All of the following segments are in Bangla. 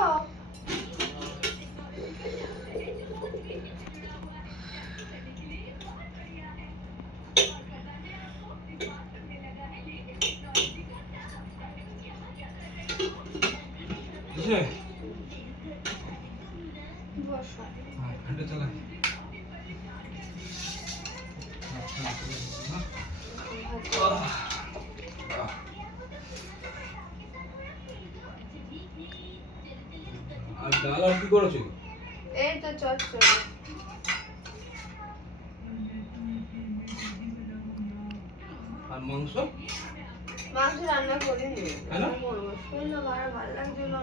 বসো। ফ্যানটা চালা। আর ডাল আর কি করেছো? এই তো চচ্চড়ি। আর মাংস? মাংস রান্না করিনি। কেন? শরীরটা ভালো লাগছিল না।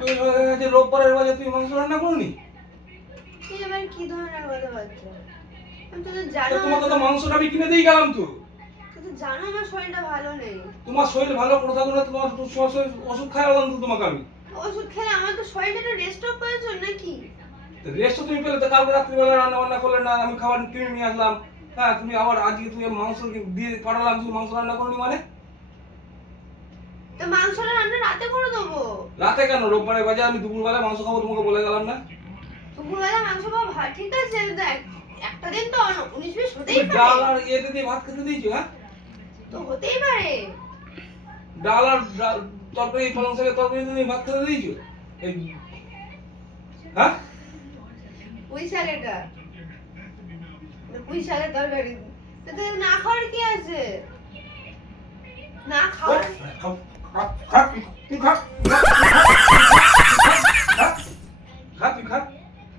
তুই রোববারের বাজে তুই মাংস রান্না করনি? কি এবার কি ধরনের কথা বলছো? আমি তো জানো তোমাকে তো মাংসটা আমি কিনে দিয়ে গেলাম তো। তুই তো জানো আমার শরীরটা ভালো নেই। তোমার শরীর ভালো করে থাকো না, তোমার শরীর ওষুধ খাওয়ালাম তো তোমাকে আমি। ওষুধ খেলে আমার তো শরীরটা একটু রেস্ট অফ প্রয়োজন নাকি? রেস্ট তুমি পেলে তো কালকে রাত্রিবেলা রান্না বান্না করলে না, আমি খাবার কিনে নিয়ে আসলাম। হ্যাঁ তুমি আবার আজকে তুমি মাংস দিয়ে পাঠালাম, তুমি মাংস রান্না করনি মানে? তো মাংসটা রান্না রাতে করে দেবো। রাতে কেন? রোববারের বাজে আমি দুপুরবেলা মাংস খাবো তোমাকে বলে গেলাম না? দুপুরবেলা মাংস খাওয়া ভালো, ঠিক আছে, দেখ একটা দিন তো 19-20 হতেই ডাল পারে। আর ইয়েতে দিয়ে ভাত খেতে দিয়েছো? হ্যাঁ তো হতেই পারে। ডাল আর তরকারি, পালং শাকের তরকারি দিয়ে ভাত খেতে দিয়েছো? এই হ্যাঁ পুঁই শাকেরটা, পুঁই শাকের তরকারি তাতে না খাওয়ার কি আছে? না খাওয়ার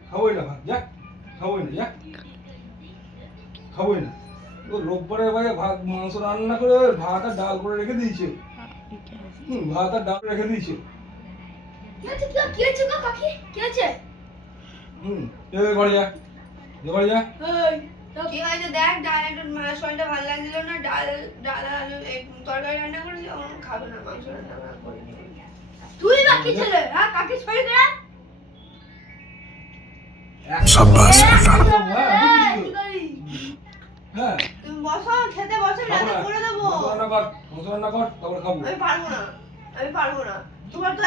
খাবোই না ভাত, যাক খাবোই না, যাক খাবোই না। ও রোববারের বাজে ভাত মাংস রান্না করে ভাত আর ডাল করে রেখে দিয়েছে। ভাত আর ডাল রেখে দিয়েছে। কি হচ্ছে গো কাকি? কি হচ্ছে? ঘরে যা, ঘরে যা। কি হয়েছে দেখ, ডাল একটু শরীরটা ভালো লাগছিল না, ডাল ডাল আর আলু তরকারি রান্না করেছি, খাবে না, মাংস রান্না করিনি। তুই বাকি ছেলে, হ্যাঁ কাকি শরীর খারাপ। সাব্বাস বেটা। হ্যাঁ তুমি বসো, খেতে বসো, রান্না করে দেবো। মাংস রান্না কর, তারপরে খাবো। আমি পারবো না, আমি পারবো না। তোমার তো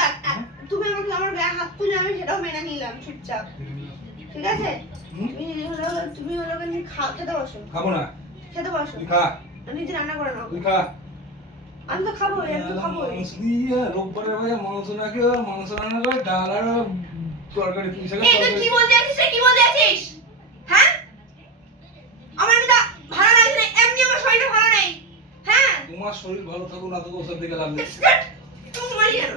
তুমি আমাকে আমার গায়ে হাত তুলে, আমি সেটাও মেনে নিলাম চুপচাপ, ঠিক আছে? তুমি হলো খেতে বসো। খাবো না। খেতে বসো। তুই খা। নিজে রান্না করে নাও। তুই খা। আমি তো খাবো, আমি তো খাবো। মাংস দিয়ে রোববারের বাজে মাংস না খেয়ে মাংস রান্না করে ডাল আর তরকারি, পুঁই শাকের এই তুই তরকারি। কি বলতে আছিস? কি বলতে আছিস? হ্যাঁ, আমার এটা ভালো লাগছে না, এমনি আমার শরীরটা ভালো নেই। হ্যাঁ তোমার শরীর ভালো থাকুক না থাকুক ওসব দিকে লাভ নেই। তুমি মারি কেন?